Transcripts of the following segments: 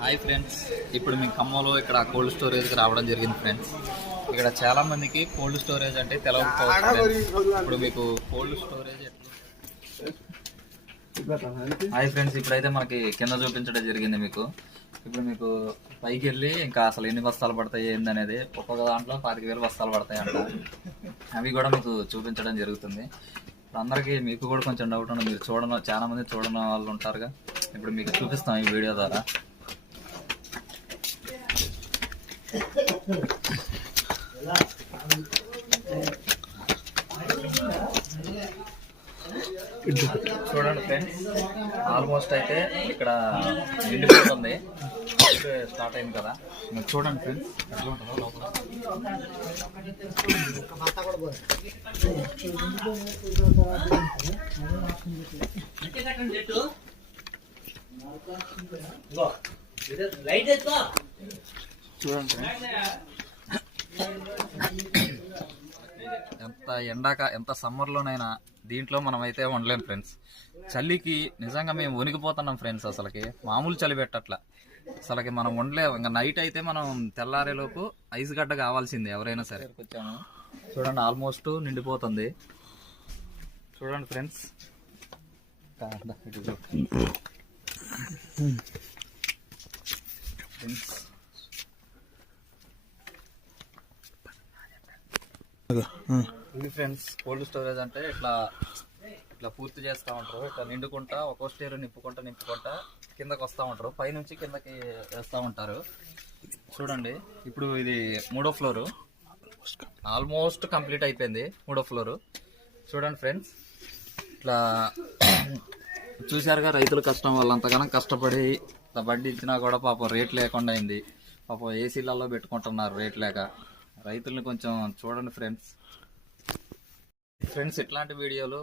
Hi friends, ఇప్పుడు మీ ఖమ్మంలో ఇక్కడ కోల్డ్ స్టోరేజ్కి రావడం జరిగింది ఫ్రెండ్స్. ఇక్కడ చాలా మందికి కోల్డ్ స్టోరేజ్ అంటే తెలవకపోవచ్చు. ఇప్పుడు మీకు కోల్డ్ స్టోరేజ్ హాయ్ ఫ్రెండ్స్, ఇప్పుడైతే మనకి కింద చూపించడం జరిగింది మీకు. ఇప్పుడు మీకు పైకి వెళ్ళి ఇంకా అసలు ఎన్ని బస్తాలు పడతాయి ఏందనేది, ఒక్కొక్క దాంట్లో 25,000 బస్తాలు పడతాయి అంట. అవి కూడా మీకు చూపించడం జరుగుతుంది. ఇప్పుడు అందరికీ మీకు కూడా కొంచెం డౌట్ ఉంది, మీరు చాలా మంది చూడని వాళ్ళు ఉంటారుగా. ఇప్పుడు మీకు చూపిస్తాం ఈ వీడియో ద్వారా. చూడండి ఫ్రెండ్స్, ఆల్మోస్ట్ అయితే ఇక్కడ నిండిపోతుంది. స్టార్ట్ అయింది కదా, మీరు చూడండి ఫ్రెండ్స్ ఎట్లా ఉంటుందో లోపల. చూడండి ఎంత సమ్మర్లోనైనా దీంట్లో మనం అయితే ఉండలేం ఫ్రెండ్స్. చలికి నిజంగా మేము వణికిపోతున్నాం ఫ్రెండ్స్. అసలుకి మామూలు చలి పెట్టట్లా, అసలుకి మనం ఉండలేము. ఇంకా నైట్ అయితే మనం తెల్లారేలోపు ఐస్ గడ్డ కావాల్సిందే ఎవరైనా సరే. వచ్చాము చూడండి, ఆల్మోస్ట్ నిండిపోతుంది. చూడండి ఫ్రెండ్స్, ఇది ఫ్రెండ్స్ కోల్డ్ స్టోరేజ్ అంటే ఇట్లా పూర్తి చేస్తూ ఉంటారు. ఇట్లా నిండుకుంటా ఒక్కో స్టేర్ నింపుకుంటా కిందకి వస్తూ ఉంటారు, పైనుంచి కిందకి వేస్తూ ఉంటారు. చూడండి, ఇప్పుడు ఇది 3వ ఫ్లోరు, ఆల్మోస్ట్ కంప్లీట్ అయిపోయింది 3వ ఫ్లోరు. చూడండి ఫ్రెండ్స్, ఇట్లా చూశారుగా రైతుల కష్టం. వాళ్ళంతగానో కష్టపడి బండి ఇచ్చినా కూడా పాపం రేట్ లేకుండా అయింది. పాపం ఏసీలలో పెట్టుకుంటున్నారు రేట్ లేక. రైతుల్ని కొంచెం చూడండి ఫ్రెండ్స్. ఇట్లాంటి వీడియోలు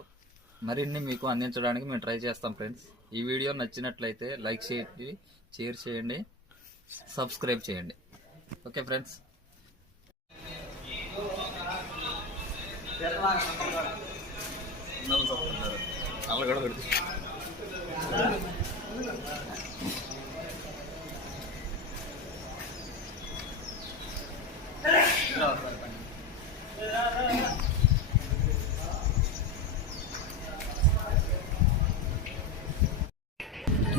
మరిన్ని మీకు అందించడానికి మేము ట్రై చేస్తాం ఫ్రెండ్స్. ఈ వీడియో నచ్చినట్లయితే లైక్ చేయండి, షేర్ చేయండి, సబ్స్క్రైబ్ చేయండి. Okay friends.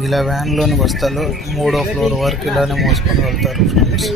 ఇలా వ్యాన్లోని బస్తాలు 3వ ఫ్లోర్ వరకు ఇలానే మోసుకొని వెళ్తారు ఫ్రెండ్స్.